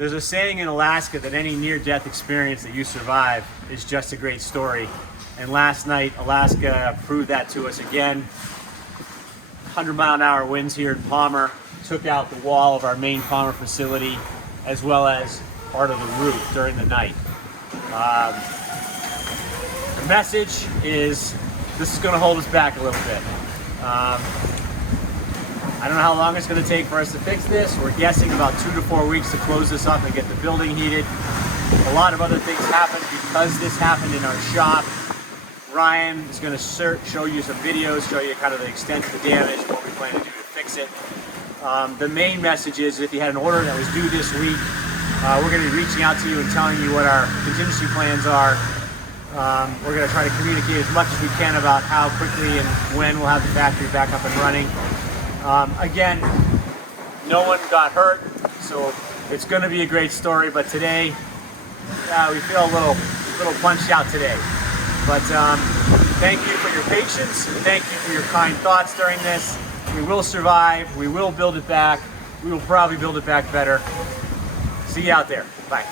There's a saying in Alaska that any near-death experience that you survive is just a great story. And last night, Alaska proved that to us again. 100-mile-an-hour winds here in Palmer took out the wall of our main Palmer facility, as well as part of the roof during the night. The message is this is going to hold us back a little bit. I don't know how long it's going to take for us to fix this. We're guessing about 2 to 4 weeks to close this up and get the building heated. A lot of other things happened because this happened in our shop. Ryan is going to show you some videos, show you kind of the extent of the damage, what we plan to do to fix it. The main message is if you had an order that was due this week, we're going to be reaching out to you and telling you what our contingency plans are. We're going to try to communicate as much as we can about how quickly and when we'll have the factory back up and running. Again, no one got hurt, so it's going to be a great story, but today, we feel a little punched out today. But thank you for your patience, thank you for your kind thoughts during this. We will survive, we will build it back, we will probably build it back better. See you out there, bye.